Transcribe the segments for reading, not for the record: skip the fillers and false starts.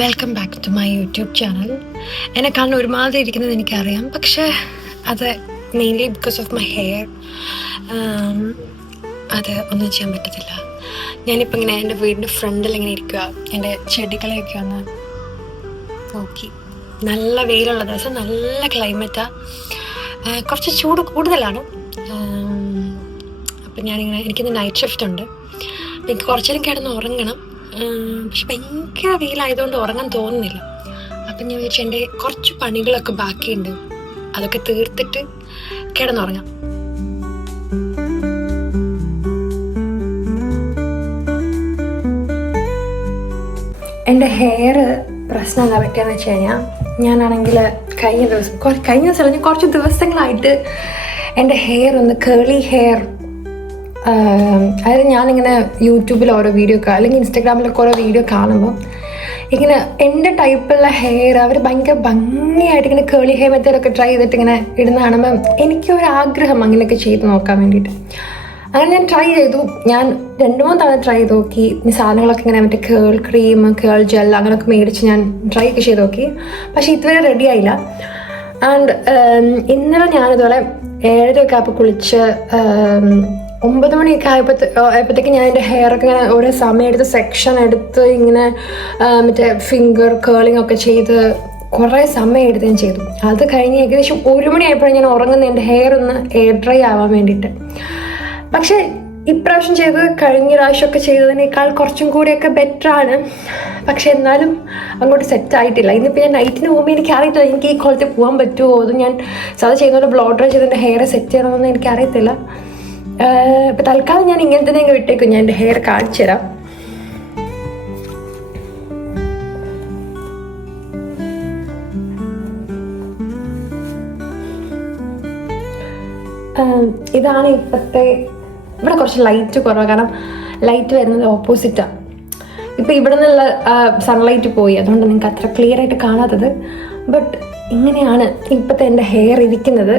Welcome back to my YouTube channel. എന്നെ കാണുന്ന ഒരുമാതിരി ഇരിക്കുന്നത് എനിക്കറിയാം, പക്ഷേ അത് mainly because of my hair. അത് ഒന്നും ചെയ്യാൻ പറ്റത്തില്ല. ഞാനിപ്പോൾ ഇങ്ങനെ എൻ്റെ വീടിൻ്റെ ഫ്രണ്ടിൽ ഇങ്ങനെ ഇരിക്കുക, എൻ്റെ ചെടികളെയൊക്കെ ഒന്ന് നോക്കി. നല്ല വെയിലുള്ള ദിവസം, നല്ല ക്ലൈമറ്റാണ്, കുറച്ച് ചൂട് കൂടുതലാണ്. അപ്പം ഞാനിങ്ങനെ എനിക്കിന്ന് നൈറ്റ് ഷിഫ്റ്റ് ഉണ്ട്. അപ്പം എനിക്ക് കുറച്ച് നേരം കിടന്ന് ഉറങ്ങണം. പക്ഷെ ഭയങ്കര വെയിലായതുകൊണ്ട് ഉറങ്ങാൻ തോന്നുന്നില്ല. അപ്പം ഞാൻ വിചാരിച്ചു എൻ്റെ കുറച്ച് പണികളൊക്കെ ബാക്കിയുണ്ട്, അതൊക്കെ തീർത്തിട്ട് കിടന്നുറങ്ങാം. എൻ്റെ ഹെയർ പ്രശ്നം എന്താ പറ്റുകയെന്ന് വെച്ച് കഴിഞ്ഞാൽ, ഞാനാണെങ്കിൽ കഴിഞ്ഞ ദിവസം കുറച്ച് ദിവസങ്ങളായിട്ട് എൻ്റെ ഹെയർ ഒന്ന് കേളി ഹെയർ, അതായത് ഞാനിങ്ങനെ യൂട്യൂബിൽ ഓരോ വീഡിയോ അല്ലെങ്കിൽ ഇൻസ്റ്റാഗ്രാമിലൊക്കെ ഓരോ വീഡിയോ കാണുമ്പോൾ ഇങ്ങനെ എൻ്റെ ടൈപ്പുള്ള ഹെയർ അവർ ഭയങ്കര ഭംഗിയായിട്ട് ഇങ്ങനെ കേളി ഹെയർ മെത്തേഡൊക്കെ ട്രൈ ചെയ്തിട്ട് ഇങ്ങനെ ഇടുന്ന കാണുമ്പോൾ എനിക്കൊരാഗ്രഹം അങ്ങനെയൊക്കെ ചെയ്ത് നോക്കാൻ വേണ്ടിയിട്ട്. അങ്ങനെ ഞാൻ ട്രൈ ചെയ്തു. ഞാൻ 2-3 തവണ ട്രൈ ചെയ്ത് നോക്കി. ഈ സാധനങ്ങളൊക്കെ ഇങ്ങനെ മറ്റേ കേൾ ക്രീം, കേൾ ജെൽ അങ്ങനെയൊക്കെ മേടിച്ച് ഞാൻ ട്രൈ ഒക്കെ ചെയ്ത് നോക്കി. പക്ഷേ ഇതുവരെ റെഡി ആയില്ല. ആൻഡ് ഇന്നലെ ഞാനിതുപോലെ 7:30 ആയപ്പോൾ കുളിച്ച് 9 മണിയൊക്കെ ആയപ്പോഴത്തേക്ക് ഞാൻ എൻ്റെ ഹെയറൊക്കെ ഇങ്ങനെ ഓരോ സമയം എടുത്ത് സെക്ഷൻ എടുത്ത് ഇങ്ങനെ മറ്റേ ഫിംഗർ കേളിംഗ് ഒക്കെ ചെയ്ത് കുറേ സമയം എടുത്ത് ഞാൻ ചെയ്തു. അത് കഴിഞ്ഞ് ഏകദേശം 1 മണിയായപ്പോഴാണ് ഞാൻ ഉറങ്ങുന്നത്, എൻ്റെ ഹെയർ ഒന്ന് എയർ ഡ്രൈ ആവാൻ വേണ്ടിയിട്ട്. പക്ഷേ ഇപ്രാവശ്യം ചെയ്ത് കഴിഞ്ഞ പ്രാവശ്യമൊക്കെ ചെയ്തതിനേക്കാൾ കുറച്ചും കൂടിയൊക്കെ ബെറ്ററാണ്. പക്ഷെ എന്നാലും അങ്ങോട്ട് സെറ്റായിട്ടില്ല. ഇന്നിപ്പോൾ ഞാൻ നൈറ്റിന് പോകുമ്പോൾ എനിക്കറിയത്തില്ല എനിക്ക് ഈ കോളത്തിൽ പോകാൻ പറ്റുമോ, അത് ഞാൻ സാധാ ചെയ്യുന്ന പോലെ ബ്ലോ ഡ്രൈ ചെയ്ത് എൻ്റെ ഹെയർ സെറ്റ് ചെയ്യണമെന്ന് എനിക്കറിയത്തില്ല. ഇപ്പം തൽക്കാലം ഞാൻ ഇങ്ങനെ തന്നെ അങ്ങ് വിട്ടേക്കും. ഞാൻ എൻ്റെ ഹെയർ കാണിച്ചു തരാം. ഇതാണ് ഇപ്പോഴത്തെ. ഇവിടെ കുറച്ച് ലൈറ്റ് കുറവാണ്, കാരണം ലൈറ്റ് വരുന്നത് ഓപ്പോസിറ്റാണ്. ഇപ്പം ഇവിടെ നിന്നുള്ള സൺലൈറ്റ് പോയി, അതുകൊണ്ട് നിങ്ങൾക്ക് അത്ര ക്ലിയർ ആയിട്ട് കാണാത്തത്. ബട്ട് ഇങ്ങനെയാണ് ഇപ്പോഴത്തെ എൻ്റെ ഹെയർ ഇരിക്കുന്നത്.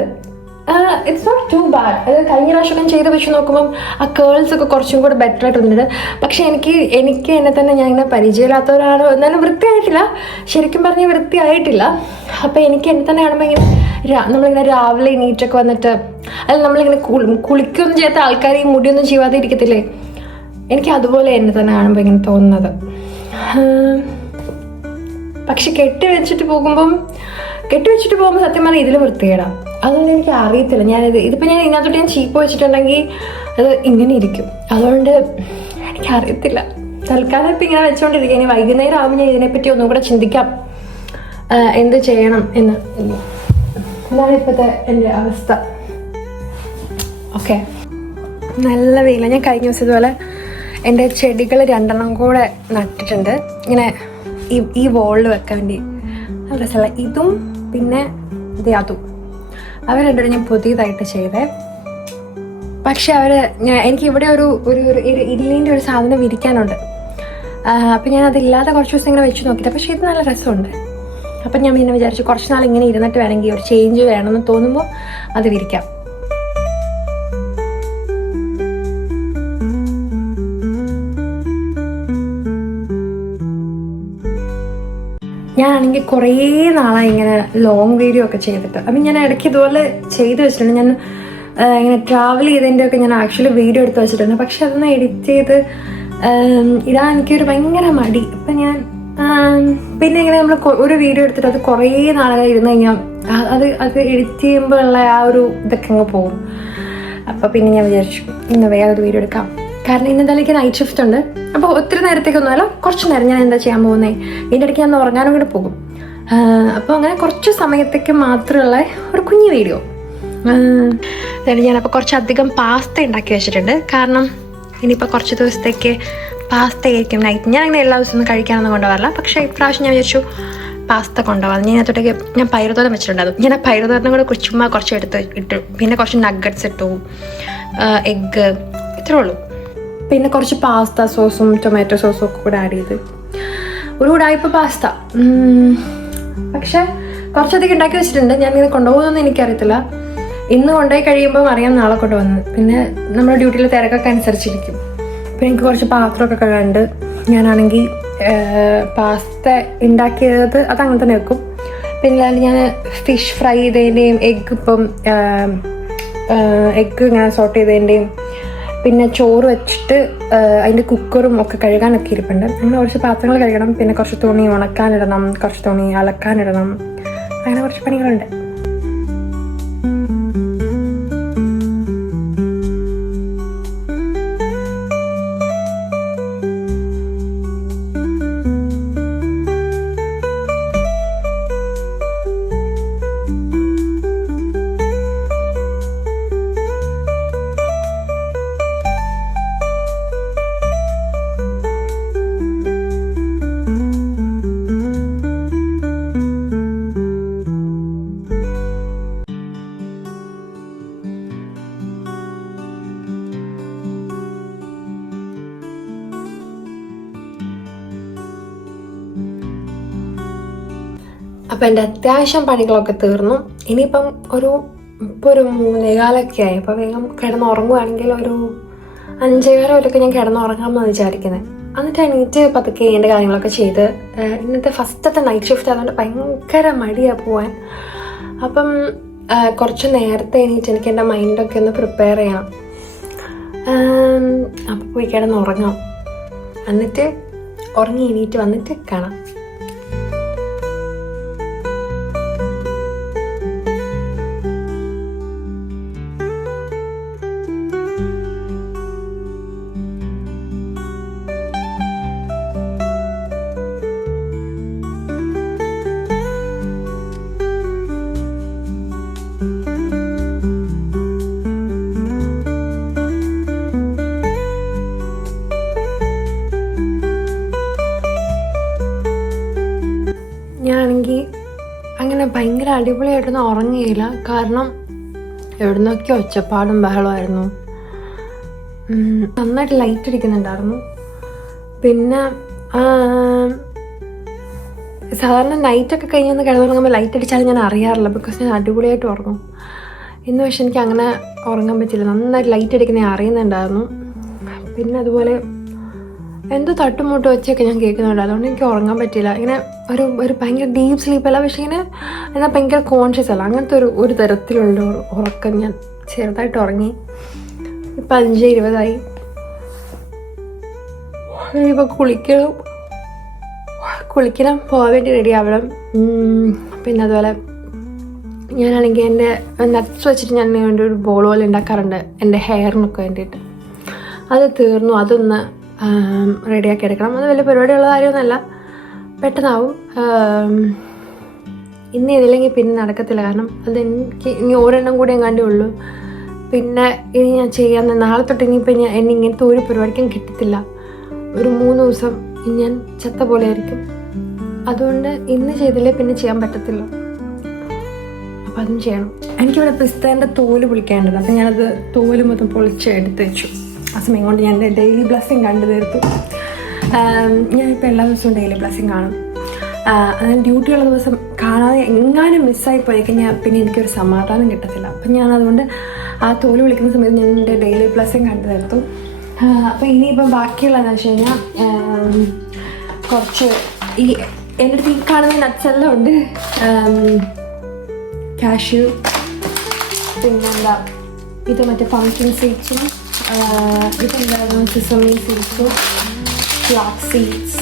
It's not too bad. അത് കഴിഞ്ഞ പ്രാവശ്യം ചെയ്ത് വെച്ച് നോക്കുമ്പം ആ കേൾസ് ഒക്കെ കുറച്ചും കൂടെ ബെറ്റർ ആയിട്ടുണ്ട്. പക്ഷെ എനിക്ക് എന്നെ തന്നെ ഞാൻ ഇങ്ങനെ പരിചയമില്ലാത്തവരാണോ, എന്നാലും വൃത്തിയായിട്ടില്ല, ശരിക്കും പറഞ്ഞാൽ വൃത്തിയായിട്ടില്ല. അപ്പം എനിക്ക് എന്നെ തന്നെ കാണുമ്പോൾ ഇങ്ങനെ നമ്മളിങ്ങനെ രാവിലെ എണീറ്റൊക്കെ വന്നിട്ട്, അല്ല നമ്മളിങ്ങനെ കുളിക്കൊന്നും ചെയ്യാത്ത ആൾക്കാർ ഈ മുടിയൊന്നും ചെയ്യാതെ ഇരിക്കത്തില്ലേ, എനിക്ക് അതുപോലെ എന്നെ തന്നെ കാണുമ്പോൾ ഇങ്ങനെ തോന്നുന്നത്. പക്ഷെ കെട്ടി വെച്ചിട്ട് പോകുമ്പോൾ സത്യം പറഞ്ഞാൽ ഇതിൽ വൃത്തികേടാം. അതുകൊണ്ട് എനിക്ക് അറിയത്തില്ല. ഇതിപ്പോൾ ഞാൻ ഇതിനകത്തോട്ട് ഞാൻ ചീപ്പ് വെച്ചിട്ടുണ്ടെങ്കിൽ അത് ഇങ്ങനെ ഇരിക്കും. അതുകൊണ്ട് എനിക്കറിയത്തില്ല. തൽക്കാലം ഇപ്പം ഇങ്ങനെ വെച്ചുകൊണ്ടിരിക്കുക. ഇനി വൈകുന്നേരം ആകുമ്പോൾ ഞാൻ ഇതിനെപ്പറ്റി ഒന്നും കൂടെ ചിന്തിക്കാം, എന്ത് ചെയ്യണം എന്ന്. ഇതാണ് ഇപ്പോഴത്തെ എൻ്റെ അവസ്ഥ. ഓക്കെ, നല്ല വെയില. ഞാൻ കഴിഞ്ഞ ദിവസം ഇതുപോലെ എൻ്റെ ചെടികൾ 2 കൂടെ നട്ടിട്ടുണ്ട്, ഇങ്ങനെ ഈ വോളിൽ വെക്കാൻ വേണ്ടി. നല്ല രസമുള്ള ഇതും പിന്നെ അതും. അവർ 2 ഞാൻ പുതിയതായിട്ട് ചെയ്തേ. പക്ഷെ എനിക്ക് ഇവിടെ ഒരു ഇല്ലിൻ്റെ ഒരു സാധനം വിരിക്കാനുണ്ട്. അപ്പം ഞാൻ അതില്ലാതെ കുറച്ച് ദിവസം ഇങ്ങനെ വെച്ച് നോക്കിയിട്ട്, പക്ഷേ ഇത് നല്ല രസമുണ്ട്. അപ്പം ഞാൻ പിന്നെ വിചാരിച്ചു കുറച്ച് നാൾ ഇങ്ങനെ ഇരുന്നിട്ട് വേണമെങ്കിൽ ഒരു ചേഞ്ച് വേണമെന്ന് തോന്നുമ്പോൾ അത് വിരിക്കാം. ഞാനാണെങ്കിൽ കുറേ നാളായി ഇങ്ങനെ ലോങ് വീഡിയോ ഒക്കെ ചെയ്തിട്ട്. അപ്പം ഞാൻ ഇടയ്ക്ക് ഇതുപോലെ ചെയ്ത് വെച്ചിട്ടുണ്ട്. ഞാൻ ഇങ്ങനെ ട്രാവൽ ചെയ്തതിൻ്റെ ഒക്കെ ഞാൻ ആക്ച്വലി വീഡിയോ എടുത്ത് വെച്ചിട്ടുണ്ട്. പക്ഷെ അതൊന്ന് എഡിറ്റ് ചെയ്ത് ഇടാൻ എനിക്കൊരു ഭയങ്കര മടി. അപ്പം ഞാൻ പിന്നെ ഇങ്ങനെ നമ്മൾ ഒരു വീഡിയോ എടുത്തിട്ട് അത് കുറേ നാളുകൾ ഇരുന്ന് കഴിഞ്ഞാൽ അത് എഡിറ്റ് ചെയ്യുമ്പോഴുള്ള ആ ഒരു ഇതൊക്കെ അങ്ങ് പോകും. അപ്പോൾ പിന്നെ ഞാൻ വിചാരിച്ചു ഇന്ന് വേറൊരു വീഡിയോ എടുക്കാം. കാരണം ഇന്നെന്തായാലും എനിക്ക് നൈറ്റ് ഷിഫ്റ്റ് ഉണ്ട്. അപ്പോൾ ഒത്തിരി നേരത്തേക്കൊന്നുമല്ല, കുറച്ച് നേരം ഞാൻ എന്താ ചെയ്യാൻ പോകുന്നത്, ഇതിൻ്റെ ഇടയ്ക്ക് ഞാൻ ഉറങ്ങാനും കൂടെ പോകും. അപ്പോൾ അങ്ങനെ കുറച്ച് സമയത്തേക്ക് മാത്രമുള്ള ഒരു കുഞ്ഞു വീഡിയോ. ഞാനപ്പോൾ കുറച്ചധികം പാസ്ത ഉണ്ടാക്കി വെച്ചിട്ടുണ്ട്. കാരണം ഇനിയിപ്പോൾ കുറച്ച് ദിവസത്തേക്ക് പാസ്ത ആയിരിക്കും നൈറ്റ്. ഞാൻ അങ്ങനെ എല്ലാ ദിവസവും കഴിക്കാനൊന്നും കൊണ്ടുപോകാറില്ല. പക്ഷേ ഇപ്രാവശ്യം ഞാൻ വിചാരിച്ചു പാസ്ത കൊണ്ടുപോകാം. ഞാൻ അതിനകത്തോട്ടേക്ക് ഞാൻ പയറുതോരൻ വെച്ചിട്ടുണ്ടാകും. ഞാൻ ആ പയറുതോരനും കൂടെ ചുമ്മാ കുറച്ച് ഇട്ടു. പിന്നെ കുറച്ച് നഗ്ഗറ്റ്സ് ഇട്ടു, എഗ്ഗ്, ഇത്രേ ഉള്ളൂ. പിന്നെ കുറച്ച് പാസ്ത സോസും ടൊമാറ്റോ സോസും ഒക്കെ കൂടെ ആഡ് ചെയ്ത് ഒരു ഉടായ്പ പാസ്ത. പക്ഷെ കുറച്ചധികം ഉണ്ടാക്കി വെച്ചിട്ടുണ്ട്. ഞാനിങ്ങനെ കൊണ്ടുപോകുന്നൊന്നും എനിക്കറിയത്തില്ല. ഇന്ന് കൊണ്ടുപോയി കഴിയുമ്പോൾ അറിയാം നാളെ കൊണ്ടുവന്നത്. പിന്നെ നമ്മുടെ ഡ്യൂട്ടിയിൽ തിരക്കൊക്കെ അനുസരിച്ചിരിക്കും. അപ്പോൾ എനിക്ക് കുറച്ച് പാത്രമൊക്കെ കഴുകാനുണ്ട്. ഞാനാണെങ്കിൽ പാസ്ത ഉണ്ടാക്കിയത് അതങ്ങനെ തന്നെ വെക്കും. പിന്നെ ഞാൻ ഫിഷ് ഫ്രൈ ചെയ്തതിൻ്റെയും എഗ്ഗ് ഇങ്ങനെ സോട്ട് ചെയ്തതിൻ്റെയും പിന്നെ ചോറ് വെച്ചിട്ട് അതിൻ്റെ കുക്കറും ഒക്കെ കഴുകാനൊക്കെ ഇരിപ്പുണ്ട്. അങ്ങനെ കുറച്ച് പാത്രങ്ങൾ കഴുകണം, പിന്നെ കുറച്ച് തുണി ഉണക്കാനിടണം, കുറച്ച് തുണി അലക്കാനിടണം, അങ്ങനെ കുറച്ച് പണികളുണ്ട്. അപ്പം എൻ്റെ അത്യാവശ്യം പണികളൊക്കെ തീർന്നു. ഇനിയിപ്പം ഒരു 3:15 ആയി. അപ്പോൾ വേഗം കിടന്നുറങ്ങുകയാണെങ്കിൽ ഒരു 5:15 വരെയൊക്കെ ഞാൻ കിടന്നുറങ്ങാമെന്ന് വിചാരിക്കുന്നത്. എന്നിട്ട് എണീറ്റ് പതുക്കെ എൻ്റെ കാര്യങ്ങളൊക്കെ ചെയ്ത്, ഇന്നത്തെ ഫസ്റ്റത്തെ നൈറ്റ് ഷിഫ്റ്റ് ആയതുകൊണ്ട് ഭയങ്കര മടിയാണ് പോവാൻ. അപ്പം കുറച്ച് നേരത്തെ എണീറ്റ് എനിക്ക് എൻ്റെ മൈൻഡൊക്കെ ഒന്ന് പ്രിപ്പയർ ചെയ്യണം. അപ്പോൾ പോയി കിടന്നുറങ്ങാം, എന്നിട്ട് ഉറങ്ങി എണീറ്റ് വന്നിട്ട് കാണാം. ഞാനാണെങ്കിൽ അങ്ങനെ ഭയങ്കര അടിപൊളിയായിട്ടൊന്നും ഉറങ്ങിയില്ല. കാരണം എവിടെ നിന്നൊക്കെ ഒച്ചപ്പാടും ബഹളമായിരുന്നു. നന്നായിട്ട് ലൈറ്റ് അടിക്കുന്നുണ്ടായിരുന്നു. പിന്നെ സാധാരണ നൈറ്റൊക്കെ കഴിഞ്ഞൊന്ന് കിടന്നുറങ്ങുമ്പോൾ ലൈറ്റ് അടിച്ചാലും ഞാൻ അറിയാറില്ല, ബിക്കോസ് ഞാൻ അടിപൊളിയായിട്ട് ഉറങ്ങും. ഇന്ന് പക്ഷെ എനിക്ക് അങ്ങനെ ഉറങ്ങാൻ പറ്റില്ല. നന്നായിട്ട് ലൈറ്റ് അടിക്കുന്ന ഞാൻ അറിയുന്നുണ്ടായിരുന്നു. പിന്നെ അതുപോലെ എന്തോ തട്ടുമുട്ട് വെച്ചൊക്കെ ഞാൻ കേൾക്കുന്നുണ്ട്, അതുകൊണ്ട് എനിക്ക് ഉറങ്ങാൻ പറ്റില്ല. ഇങ്ങനെ ഒരു ഭയങ്കര ഡീപ്പ് സ്ലീപ്പല്ല, പക്ഷേ ഇങ്ങനെ എന്നാൽ ഭയങ്കര കോൺഷ്യസ് അല്ല, അങ്ങനത്തെ ഒരു തരത്തിലുള്ള ഉറക്കം. ഞാൻ ചെറുതായിട്ട് ഉറങ്ങി. ഇപ്പം 5:20 ഇപ്പം കുളിക്കണം, പോകാൻ വേണ്ടി റെഡി ആവണം. പിന്നെ അതുപോലെ ഞാനാണെങ്കിൽ എൻ്റെ നട്ട്സ് വെച്ചിട്ട് ഞാൻ വേണ്ടി ഒരു ബോൾ പോലെ ഉണ്ടാക്കാറുണ്ട് എൻ്റെ ഹെയറിനൊക്കെ വേണ്ടിയിട്ട്. അത് തീർന്നു, അതൊന്ന് റെഡിയാക്കി എടുക്കണം. അത് വലിയ പരിപാടിയുള്ള കാര്യമൊന്നുമല്ല, പെട്ടെന്നാവും. ഇന്ന് ഇതില്ലെങ്കിൽ പിന്നെ നടക്കത്തില്ല, കാരണം അതെനിക്ക് ഇനി ഒരെണ്ണം കൂടെ എങ്ങാണ്ടേ ഉള്ളൂ. പിന്നെ ഇനി ഞാൻ ചെയ്യാൻ നാളെ തൊട്ട് ഇനിയിപ്പോൾ എന്നെ ഇങ്ങനത്തെ ഒരു പരിപാടിക്കും കിട്ടത്തില്ല. ഒരു 3 ദിവസം ഞാൻ ചത്ത പോലെ ആയിരിക്കും. അതുകൊണ്ട് ഇന്ന് ചെയ്തില്ലേ പിന്നെ ചെയ്യാൻ പറ്റത്തില്ല. അപ്പം അതും ചെയ്യണം. എനിക്കിവിടെ പിസ്തേൻ്റെ തോല് പൊളിക്കാനുണ്ട്. അപ്പം ഞാനത് തോല് മൊത്തം പൊളിച്ച് എടുത്ത് വെച്ചു. ആ സമയം കൊണ്ട് ഞാൻ എൻ്റെ ഡെയിലി ബ്ലസ്സിങ് കണ്ടു തീർത്തു. ഞാനിപ്പോൾ എല്ലാ ദിവസവും ഡെയിലി ബ്ലസ്സിങ് കാണും. അതായത് ഡ്യൂട്ടിയുള്ള ദിവസം കാണാതെ എങ്ങാനും മിസ്സായി പോയിക്കഴിഞ്ഞാൽ പിന്നെ എനിക്കൊരു സമാധാനം കിട്ടത്തില്ല. അപ്പം ഞാൻ അതുകൊണ്ട് ആ തോല് വിളിക്കുന്ന സമയത്ത് ഞാൻ എൻ്റെ ഡെയിലി ബ്ലസ്സിങ് കണ്ടു തീർത്തു. അപ്പോൾ ഇനിയിപ്പം ബാക്കിയുള്ളതെന്ന് വെച്ച് കഴിഞ്ഞാൽ കുറച്ച് എൻ്റെ അടുത്ത് ഈ കാണുന്ന നട്ട്സ് എല്ലാം ഉണ്ട്. കാഷ്യൂ, പിന്നെന്താ ഇത് മറ്റേ പംകിൻ സീഡ്സും, ഇതെന്തായിരുന്നു സിസമി സീഡ്സും, ഫ്ലാക്സ് സീഡ്സ്,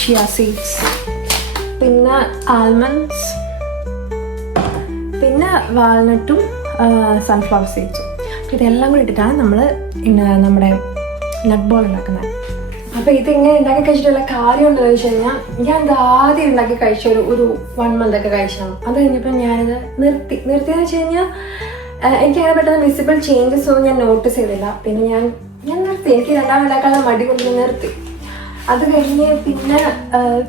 ചിയ സീഡ്സ്, പിന്നെ ആൽമണ്ട്സ്, പിന്നെ വാൾനട്ടും സൺഫ്ലവർ സീഡ്സും. ഇതെല്ലാം കൂടി ഇട്ടിട്ടാണ് നമ്മൾ നമ്മുടെ നട്ട് ബോൾ ഉണ്ടാക്കുന്നത്. അപ്പോൾ ഇതിങ്ങനെ ഉണ്ടാക്കി കഴിച്ചിട്ടുള്ള കാര്യം ഉണ്ടെന്ന് വെച്ച് കഴിഞ്ഞാൽ, ഞാൻ ഇത് ആദ്യം ഉണ്ടാക്കി കഴിച്ച ഒരു 1 മന്തൊക്കെ കഴിച്ചതാണ്. അത് കഴിഞ്ഞപ്പോൾ ഞാനിത് നിർത്തിയെന്ന് വെച്ച് കഴിഞ്ഞാൽ എനിക്കങ്ങനെ പെട്ടെന്ന് വിസിബിൾ ചേഞ്ചസ് ഒന്നും ഞാൻ നോട്ടീസ് ചെയ്തില്ല. പിന്നെ ഞാൻ നിർത്തി. എനിക്ക് 2ാം ഉണ്ടാക്കാനുള്ള മടി കൊണ്ട് ഞാൻ നിർത്തി. അത് കഴിഞ്ഞ്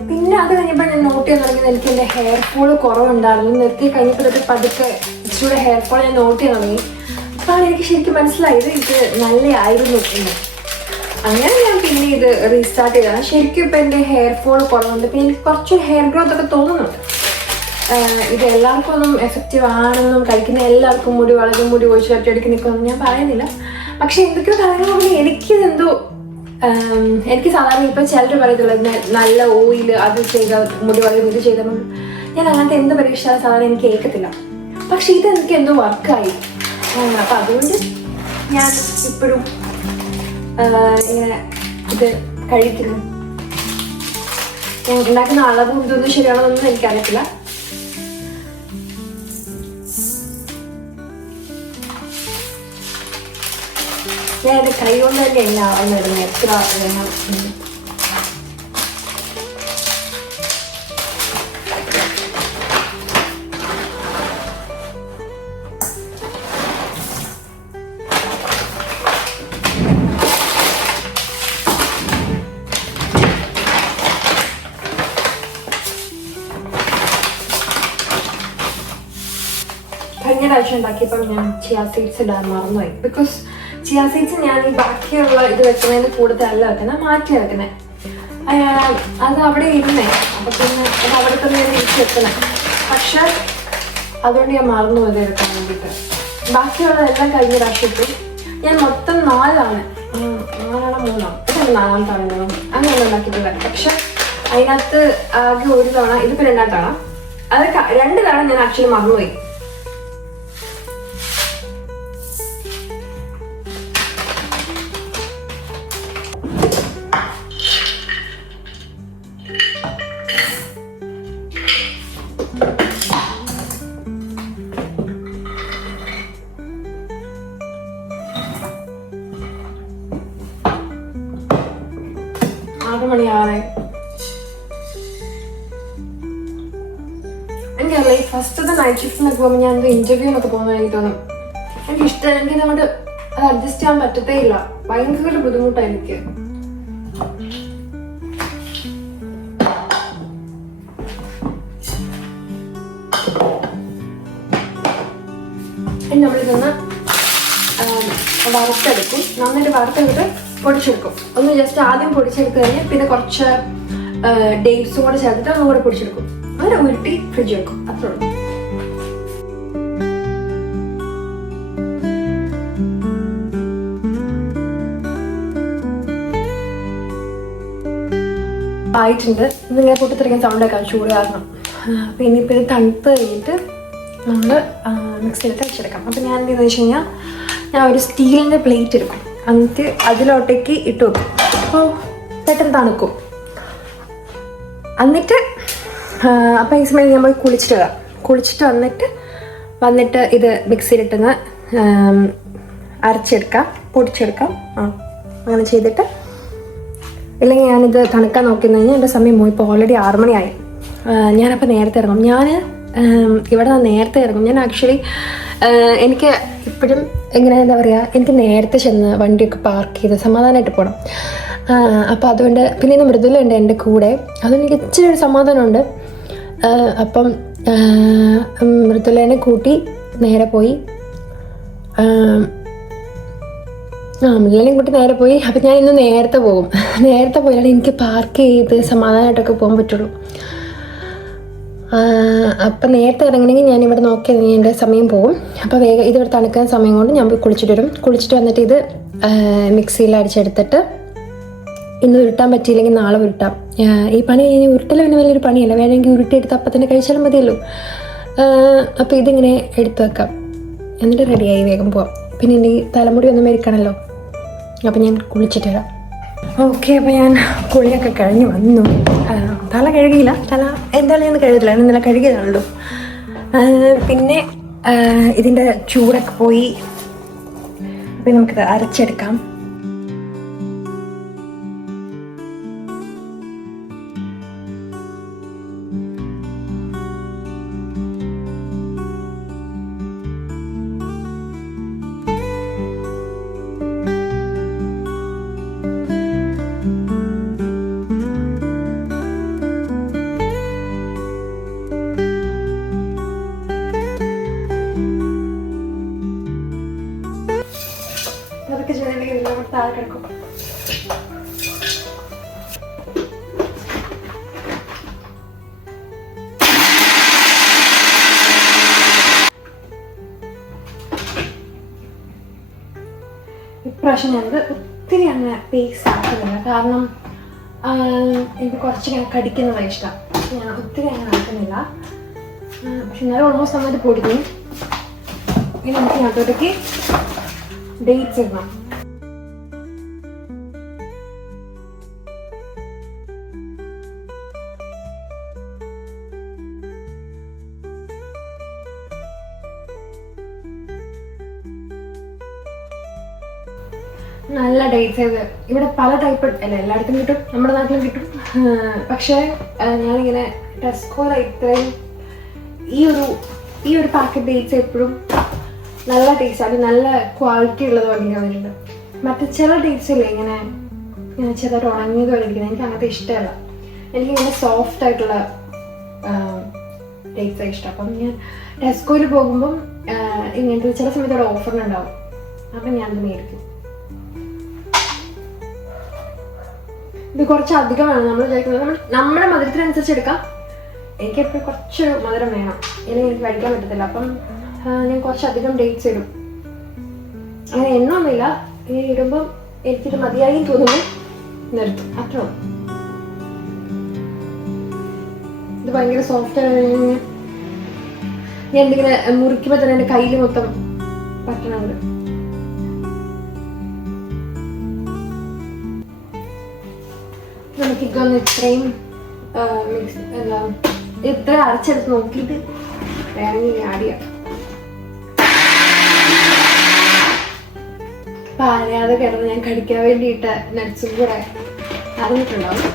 പിന്നെ അത് കഴിഞ്ഞപ്പോൾ ഞാൻ നോട്ട് ചെയ്യാൻ തുടങ്ങിയത് എനിക്ക് എൻ്റെ ഹെയർ ഫോൾ കുറവുണ്ടായിരുന്നു. നിർത്തി കഴിഞ്ഞപ്പോൾ പതുക്കെ ഇച്ചിരി ഹെയർ ഫോൾ ഞാൻ നോട്ട് ചെയ്യാൻ തുടങ്ങി. അപ്പോൾ എനിക്ക് ശരിക്കും മനസ്സിലായത് ഇത് നല്ലതായിരുന്നു എന്ന്. അങ്ങനെ ഞാൻ പിന്നെ ഇത് റീസ്റ്റാർട്ട് ചെയ്തതാണ്. ശരിക്കും ഇപ്പം എൻ്റെ ഹെയർ ഫോൾ കുറവുണ്ട്. പിന്നെ എനിക്ക് കുറച്ച് ഹെയർ ഗ്രോത്ത് ഒക്കെ തോന്നുന്നുണ്ട്. ഇത് എല്ലാവർക്കും ഒന്നും എഫക്റ്റീവ് ആണെന്നും കഴിക്കുന്ന എല്ലാവർക്കും മുടി ഒഴിച്ചു കട്ടിയെടുക്കി നിൽക്കുമെന്നും ഞാൻ പറയുന്നില്ല. പക്ഷെ എന്തൊക്കെയോ കാര്യങ്ങൾ എനിക്കിതെന്തോ എനിക്ക് സാധാരണ ഇപ്പം ചിലർ പറയത്തുള്ളത് നല്ല ഓയിൽ അത് ചെയ്ത മുടി വളരും ഇത് ചെയ്ത ഞാൻ അങ്ങനത്തെ എന്ത് പരീക്ഷിച്ചാലും സാധാരണ എനിക്ക് കേൾക്കത്തില്ല. പക്ഷെ ഇത് എനിക്ക് എന്തോ വർക്കായി. അപ്പം അതുകൊണ്ട് ഞാൻ ഇപ്പോഴും ഇങ്ങനെ ഇത് കഴിക്കുന്നു. ഞാൻ ഉണ്ടാക്കുന്ന അളവും ഇതൊന്നും ശരിയാണെന്നൊന്നും എനിക്കറിയത്തില്ല. ഞാൻ എൻ്റെ കൈ കൊണ്ട് തന്നെ എല്ലാം ആവുന്നിടുന്നു. എത്ര വേണം കഴിഞ്ഞ പ്രാവശ്യം ഉണ്ടാക്കിയപ്പോൾ ഞാൻ ചിയാ സീഡ്സ് ഇടാൻ മറന്നുപോയി. ബിക്കോസ് ചിയാ സീഡ്സ് ഞാൻ ഈ ബാക്കിയുള്ള ഇത് വെക്കുന്നതിന് കൂടുതലല്ല വെക്കുന്നത്, മാറ്റി വെക്കുന്നത്. അത് അവിടെ ഇരുന്നേ, അപ്പം പിന്നെ അത് അവിടെ തന്നെ തിരിച്ച് വെക്കണേ. പക്ഷെ അതുകൊണ്ട് ഞാൻ മറന്നുപോയത് എടുക്കാൻ വേണ്ടിയിട്ട്. ബാക്കിയുള്ളതെല്ലാം കഴിഞ്ഞ പ്രാവശ്യം ഇട്ടു. ഞാൻ മൊത്തം 4 4 അങ്ങനെ ഉണ്ടാക്കിയിട്ടുള്ളത്. പക്ഷെ അതിനകത്ത് ആകെ ഒരു തവണ, ഇതിപ്പോൾ 2ാം തവണ, അത് 2 തവണ ഞാൻ ആക്ച്വലി മറന്നുപോയി. എനിക്കറിയില്ല, ഈ ഫസ്റ്റത്തെ നൈറ്റ് ഷിഫ്റ്റിനൊക്കെ പോകുമ്പോൾ ഞാൻ ഇന്റർവ്യൂവിനൊക്കെ പോകുന്ന എനിക്ക് തോന്നും. എനിക്കിഷ്ടം, എനിക്ക് അങ്ങോട്ട് അത് അഡ്ജസ്റ്റ് ചെയ്യാൻ പറ്റത്തേ ഇല്ല. ഭയങ്കര ബുദ്ധിമുട്ടാണ് എനിക്ക്. നമ്മളിതൊന്ന് വറുത്തെടുക്കും. നന്നായിട്ട് വറുത്തെടുത്ത് പൊടിച്ചെടുക്കും. ഒന്ന് ജസ്റ്റ് ആദ്യം പൊടിച്ചെടുത്ത് കഴിഞ്ഞ് പിന്നെ കുറച്ച് ഡേറ്റ്സും കൂടെ ചേർത്തിട്ട് ഒന്നും കൂടെ പൊടിച്ചെടുക്കും. അങ്ങനെ ഉരുട്ടി ഫ്രിഡ്ജ് വെക്കും. അത്രേ ഉള്ളൂ. ആയിട്ടുണ്ട്. ഇതിങ്ങനെ പൊട്ടിത്തെറിക്കാൻ സൗണ്ടൊക്കെ ചൂട് കാരണം. അപ്പം ഇനിയിപ്പോൾ ഇത് തണുത്ത് കഴിഞ്ഞിട്ട് നമ്മൾ മിക്സിയിലിട്ട് അടിച്ചെടുക്കാം. അപ്പം ഞാൻ എന്താണെന്ന് വെച്ച് കഴിഞ്ഞാൽ ഞാൻ ഒരു സ്റ്റീലിൻ്റെ പ്ലേറ്റ് എടുക്കും. എന്നിട്ട് അതിലോട്ടേക്ക് ഇട്ട് വെക്കും. അപ്പോൾ പെട്ടെന്ന് തണുക്കും. എന്നിട്ട് അപ്പം ഈ സമയം ഞാൻ പോയി കുളിച്ചിട്ട് വന്നിട്ട് ഇത് മിക്സിയിലിട്ടൊന്ന് അരച്ചെടുക്കാം, പൊടിച്ചെടുക്കാം. അങ്ങനെ ചെയ്തിട്ട് ഇല്ലെങ്കിൽ ഞാനിത് തണുക്കാൻ നോക്കി കഴിഞ്ഞാൽ എൻ്റെ സമയം പോയി. ഇപ്പോൾ ഓൾറെഡി 6 മണിയായി. ഞാനപ്പോൾ നേരത്തെ ഇറങ്ങും. ഇവിടെ നേരത്തെ ഇറങ്ങും. ഞാൻ ആക്ച്വലി എനിക്ക് ഇപ്പോഴും എങ്ങനെ എന്താ പറയുക, എനിക്ക് നേരത്തെ ചെന്ന് വണ്ടിയൊക്കെ പാർക്ക് ചെയ്ത് സമാധാനമായിട്ട് പോകണം. അപ്പോൾ അതുകൊണ്ട് പിന്നെ ഇന്ന് മൃദുലുണ്ട് എൻ്റെ കൂടെ. അതുകൊണ്ട് എനിക്ക് ഇച്ചിരി ഒരു സമാധാനമുണ്ട്. അപ്പം മൃദുലേനെ കൂട്ടി നേരെ പോയി. മൃദുലേനെ കൂട്ടി നേരെ പോയി. അപ്പം ഞാൻ ഇന്ന് നേരത്തെ പോകും. നേരത്തെ പോയാലും എനിക്ക് പാർക്ക് ചെയ്ത് സമാധാനമായിട്ടൊക്കെ പോകാൻ പറ്റുള്ളൂ. അപ്പം നേരത്തെ ഇറങ്ങണമെങ്കിൽ ഞാനിവിടെ നോക്കി എൻ്റെ സമയം പോകും. അപ്പോൾ വേഗം ഇതിവിടെ തണുക്കുന്ന സമയം കൊണ്ട് ഞാൻ പോയി കുളിച്ചിട്ട് വന്നിട്ട് ഇത് മിക്സിയിൽ അടിച്ചെടുത്തിട്ട് ഇന്ന് ഉരുട്ടാൻ പറ്റിയില്ലെങ്കിൽ നാളെ ഉരുട്ടാം. ഈ പണി ഉരുട്ടൽ പിന്നെ വലിയൊരു പണിയല്ല. വേണമെങ്കിൽ ഉരുട്ടിയെടുത്ത് അപ്പം തന്നെ കഴിച്ചാലും മതിയല്ലോ. അപ്പോൾ ഇതിങ്ങനെ എടുത്ത് വെക്കാം. എന്നിട്ട് റെഡിയായി വേഗം പോവാം. പിന്നെ എൻ്റെ ഈ തലമുടി ഒന്നും മെരിക്കണമല്ലോ. അപ്പം ഞാൻ കുളിച്ചിട്ട് വരാം. ഓക്കെ, അപ്പോൾ ഞാൻ കുളിയൊക്കെ കഴിഞ്ഞ് വന്നു. തല കഴുകിയില്ല. തല എന്തായാലും ഞാൻ കഴുകില്ല, ഇന്നലെ കഴുകിയതാണല്ലോ. പിന്നെ ഇതിൻ്റെ ചൂടൊക്കെ പോയി. അപ്പം നമുക്കിത് അരച്ചെടുക്കാം. താഴെ കിടക്കും. ഇപ്രാവശ്യം ഞാനത് ഒത്തിരി അങ്ങനെ പേസ് ആക്കുന്നില്ല, കാരണം എനിക്ക് കുറച്ചിങ്ങനെ കടിക്കുന്നതാണ് ഇഷ്ടം. ഞാൻ ഒത്തിരി അങ്ങനെ ആക്കുന്നില്ല. പക്ഷെ എന്നാലും ഓൾമോസ്റ്റ് നന്നായിട്ട് പൊടിക്കും. ഇനി നമുക്ക് അതിനകത്തോട്ടേക്ക് ഡേറ്റ്സ് ഇടണം. നല്ല ഡേറ്റ്സ് ചെയ്ത് ഇവിടെ പല ടൈപ്പ് അല്ല, എല്ലായിടത്തും കിട്ടും, നമ്മുടെ നാട്ടിലും കിട്ടും. പക്ഷേ ഞാനിങ്ങനെ ടെസ്കോയിൽ ഇത്രയും ഈ ഒരു പാക്കറ്റ് ഡേറ്റ്സ് എപ്പോഴും നല്ല ടേസ്റ്റ്, അത് നല്ല ക്വാളിറ്റി ഉള്ളത് പോലെ എനിക്ക് വന്നിട്ടുണ്ട്. മറ്റു ചില ഡേറ്റ്സ് ഇല്ലേ ഇങ്ങനെ ചെറുതായിട്ട് ഉണങ്ങിയത് പോലെ ഇരിക്കുന്നത്, എനിക്ക് അങ്ങനത്തെ ഇഷ്ടമല്ല. എനിക്കിങ്ങനെ സോഫ്റ്റ് ആയിട്ടുള്ള ഡേറ്റ്സാണ് ഇഷ്ടം. അപ്പം ഞാൻ ടെസ്കോയിൽ പോകുമ്പം ഇങ്ങനത്തെ ചില സമയത്ത് അവിടെ ഓഫറിനുണ്ടാവും, അപ്പം ഞാനത് മേടിക്കും. ഇത് കുറച്ച് അധികമാണ് നമ്മൾ വിചാരിക്കുന്നത്. നമ്മുടെ മധുരത്തിനനുസരിച്ച് എടുക്കാം. എനിക്കെപ്പോഴും കുറച്ചൊരു മധുരം വേണം, ഇല്ലെങ്കിൽ എനിക്ക് കഴിക്കാൻ പറ്റത്തില്ല. അപ്പം ഞാൻ കുറച്ചധികം ഡേറ്റ്സ് ഇടും. അങ്ങനെ എണ്ണമൊന്നുമില്ല, ഇങ്ങനെ ഇടുമ്പം എനിക്കിത് മതിയായി തോന്നുന്നു നിർത്തും, അത്രേ ഉള്ളൂ. ഇത് ഭയങ്കര സോഫ്റ്റ് ആണ്. ഞാൻ എന്തിങ്ങനെ മുറിക്കുമ്പോൾ തന്നെ എൻ്റെ കയ്യിൽ മൊത്തം പറ്റണത്. നമുക്കിതൊന്ന് ഇത്രയും ഇത്ര അരച്ചെടുത്ത് നോക്കിയിട്ട് വേണമെങ്കിൽ ആഡ് ചെയ്യാം. അപ്പൊ അറിയാതെ കിടന്ന് ഞാൻ കഴിക്കാൻ വേണ്ടിയിട്ട് നട്ട്സും കൂടെ അറിഞ്ഞിട്ടുണ്ടാവും.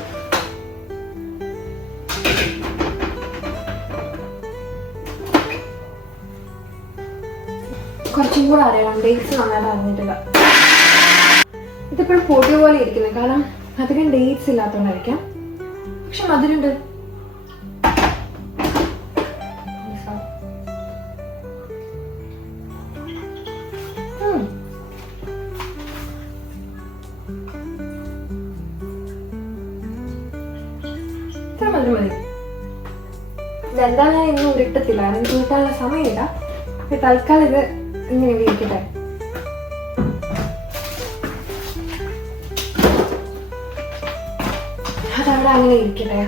കുറച്ചും കൂടെ അറിയണം, ഡേറ്റ്സ് നന്നായിട്ട് അറിഞ്ഞിട്ടില്ല. ഇതിപ്പോഴും പൊടി പോലെ ഇരിക്കുന്നത്, കാരണം അധികം ഡേറ്റ്സ് ഇല്ലാത്തതുകൊണ്ടായിരിക്കാം. പക്ഷെ മധുരമുണ്ട്. ഇത്ര മധുരം മതി. ഇതെന്താ ഞാൻ ഇന്നും ഉരുട്ടത്തില്ല, എനിക്ക് കൂട്ടാനുള്ള സമയമില്ല. തൽക്കാലം ഇത് ഇങ്ങനെ ഇരിക്കട്ടെ. അതവിടെ അങ്ങനെ ഇരിക്കട്ടെ.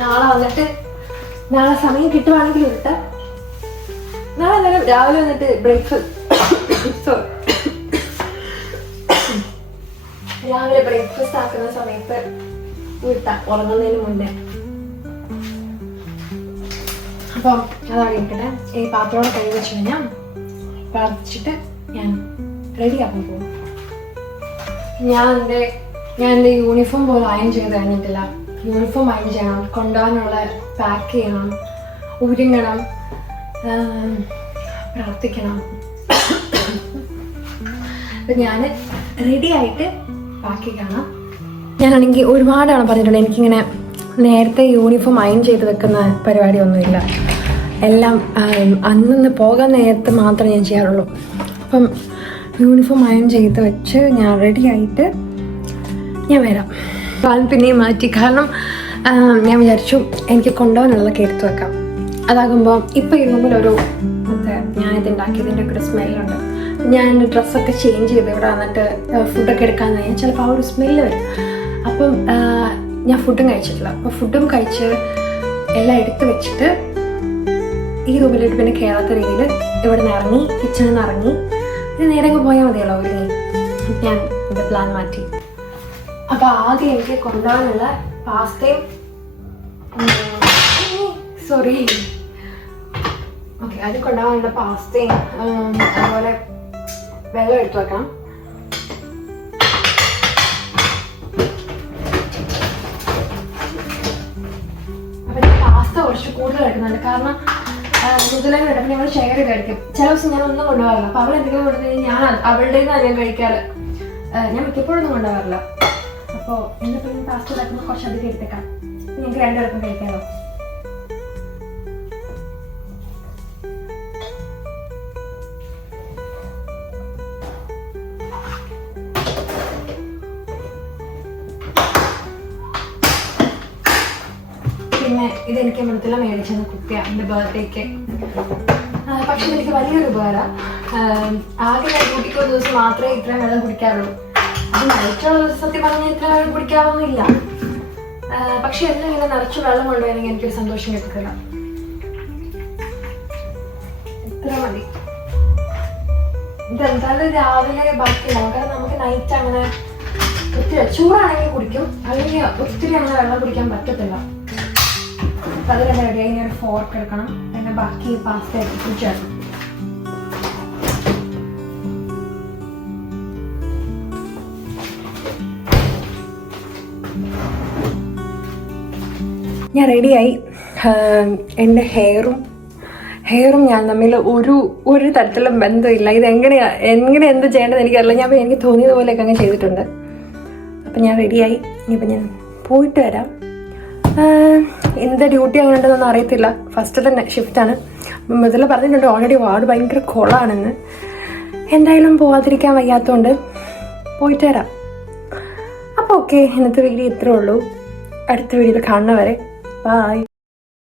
നാളെ വന്നിട്ട് നാളെ സമയം കിട്ടുവാണെങ്കിൽ ഇട്ട് നാളെ എന്തായാലും രാവിലെ വന്നിട്ട് രാവിലെ ബ്രേക്ക്ഫാസ്റ്റ് ആക്കുന്ന സമയത്ത് വിട്ടാ ഉറങ്ങുന്നതിന് മുന്നേ. അപ്പം അതവിടെ ഇരിക്കട്ടെ. ഈ പാത്രോടെ കൈ വെച്ച് കഴിഞ്ഞാൽ പ്രാർത്ഥിച്ചിട്ട് ഞാൻ റെഡിയാക്കാൻ പോകും. ഞാൻ എൻ്റെ യൂണിഫോം പോലും അയൺ ചെയ്ത് കഴിഞ്ഞിട്ടില്ല. യൂണിഫോം അയൺ ചെയ്യണം, കൊണ്ടുപോകാനുള്ള പാക്ക് ചെയ്യണം, ഒരുങ്ങണം, പ്രാർത്ഥിക്കണം. അപ്പം ഞാൻ റെഡി ആയിട്ട് ബാക്കി കാണാം. ഞാനാണെങ്കിൽ ഒരുപാടാണ് പറഞ്ഞിട്ടുണ്ട്, എനിക്കിങ്ങനെ നേരത്തെ യൂണിഫോം അയൺ ചെയ്ത് വെക്കുന്ന പരിപാടിയൊന്നുമില്ല. എല്ലാം അന്നന്ന് പോകാൻ നേരത്തെ മാത്രമേ ഞാൻ ചെയ്യാറുള്ളൂ. അപ്പം യൂണിഫോം അയൺ ചെയ്ത് വെച്ച് ഞാൻ റെഡി ആയിട്ട് ഞാൻ വരാം. പാൽ പിന്നെയും മാറ്റി, കാരണം ഞാൻ വിചാരിച്ചു എനിക്ക് കൊണ്ടുപോകാനുള്ളതൊക്കെ എടുത്തു വെക്കാം. അതാകുമ്പോൾ ഇപ്പോൾ ഈ റൂമിലൊരു ഞാനിത് ഉണ്ടാക്കിയതിൻ്റെ ഒക്കെ ഒരു സ്മെല്ലുണ്ട്. ഞാൻ എൻ്റെ ഡ്രസ്സൊക്കെ ചേഞ്ച് ചെയ്ത് ഇവിടെ വന്നിട്ട് ഫുഡൊക്കെ എടുക്കാമെന്ന് കഴിഞ്ഞാൽ ചിലപ്പോൾ ആ ഒരു സ്മെല്ല് വരും. അപ്പം ഞാൻ ഫുഡും കഴിച്ചിട്ടില്ല. അപ്പോൾ ഫുഡും കഴിച്ച് എല്ലാം എടുത്ത് വെച്ചിട്ട് ഈ റൂമിലോട്ട് പിന്നെ കയറാത്ത രീതിയിൽ ഇവിടെ നിന്ന് ഇറങ്ങി, കിച്ചണിൽ നിന്ന് ഇറങ്ങി ഇത് നേരെ പോയാൽ മതിയല്ലോ ഒരുങ്ങി. ഞാൻ എൻ്റെ പ്ലാൻ മാറ്റി. അപ്പോൾ ആദ്യം എനിക്ക് കൊണ്ടുപോകാനുള്ള പാസ്തയും ആദ്യം കൊണ്ടുപോകാനുള്ള പാസ്തയും അതുപോലെ വെള്ളം എടുത്തു വെക്കണം. അപ്പം ഞാൻ പാസ്ത കുറച്ച് കൂടുതൽ എടുക്കുന്നുണ്ട്, കാരണം കൂടുതലായിട്ട് എടുക്കുമ്പോൾ ഞങ്ങൾ ഷെയർ ചെയ്ത് കഴിക്കും. ചില ദിവസം ഞാൻ ഒന്നും കൊണ്ടുപോകാറില്ല. അപ്പോൾ അവൾ എന്തെങ്കിലും കൊണ്ടു കഴിഞ്ഞാൽ ഞാൻ അവളുടേതാണ് ഞാൻ കഴിക്കാറ്. ഞാൻ മിക്കപ്പോഴൊന്നും കൊണ്ടുപോകാറില്ല. അപ്പോൾ എന്നിപ്പോൾ ഞാൻ പാസ്ത ഉണ്ടാക്കുമ്പോൾ കുറച്ചധികം എടുത്തേക്കാം. ഞങ്ങൾക്ക് രണ്ടുപേർക്കും കഴിക്കാമല്ലോ. പിന്നെ ഇതെനിക്ക് മൃദുല മേടിച്ചെന്ന് കുട്ടിയാണ് എൻ്റെ ബർത്ത്ഡേക്ക്. പക്ഷെ എനിക്ക് വലിയൊരു ഉപകാരം. ആകെ ഡ്യൂട്ടിക്ക് ഒരു ദിവസം മാത്രമേ ഇത്രയും വെള്ളം കുടിക്കാറുള്ളൂ. അത് നൈറ്റുള്ള ദിവസം സത്യം പറഞ്ഞാൽ ഇത്ര വെള്ളം കുടിക്കാറൊന്നുമില്ല. പക്ഷെ എല്ലാം ഇങ്ങനെ നിറച്ച് വെള്ളം കൊണ്ടുപോയെങ്കിൽ എനിക്കൊരു സന്തോഷം കിട്ടത്തില്ല. ഇത്ര മതി. ഇതെന്തായാലും രാവിലെ ബാക്കിയാവും. കാരണം നമുക്ക് നൈറ്റ് അങ്ങനെ ഒത്തിരി ചൂടാണെങ്കിൽ കുടിക്കും, അല്ലെങ്കിൽ ഒത്തിരി അങ്ങനെ വെള്ളം കുടിക്കാൻ പറ്റത്തില്ല. അപ്പം അത് തന്നെ റെഡിയായി. ഇനി ഒരു ഫോർക്ക് എടുക്കണം, പിന്നെ ബാക്കി പാസ്ത എടുത്ത് ചേർക്കും. ഞാൻ റെഡിയായി. എൻ്റെ ഹെയറും ഞാൻ തമ്മിൽ ഒരു തരത്തിലും ബന്ധമില്ല. ഇത് എങ്ങനെ എന്ത് ചെയ്യേണ്ടത് എനിക്കറിയില്ല. എനിക്ക് തോന്നിയതുപോലെയൊക്കെ അങ്ങ് ചെയ്തിട്ടുണ്ട്. അപ്പം ഞാൻ റെഡിയായി. ഇനിയിപ്പോൾ ഞാൻ പോയിട്ട് വരാം. എന്ത് ഡ്യൂട്ടി അങ്ങനെ ഉണ്ടെന്നൊന്നും അറിയത്തില്ല. ഫസ്റ്റ് തന്നെ ഷിഫ്റ്റാണ്. മുതൽ പറഞ്ഞിട്ടുണ്ട് ഓൾറെഡി വാർഡ് ഭയങ്കര കുളമാണെന്ന്. എന്തായാലും പോകാതിരിക്കാൻ വയ്യാത്തതുകൊണ്ട് പോയിട്ട് വരാം. അപ്പോൾ ഓക്കെ, ഇന്നത്തെ വീഡിയോ ഇത്രേ ഉള്ളൂ. അടുത്ത വീഡിയോയിൽ കാണുന്നവരെ ബൈ.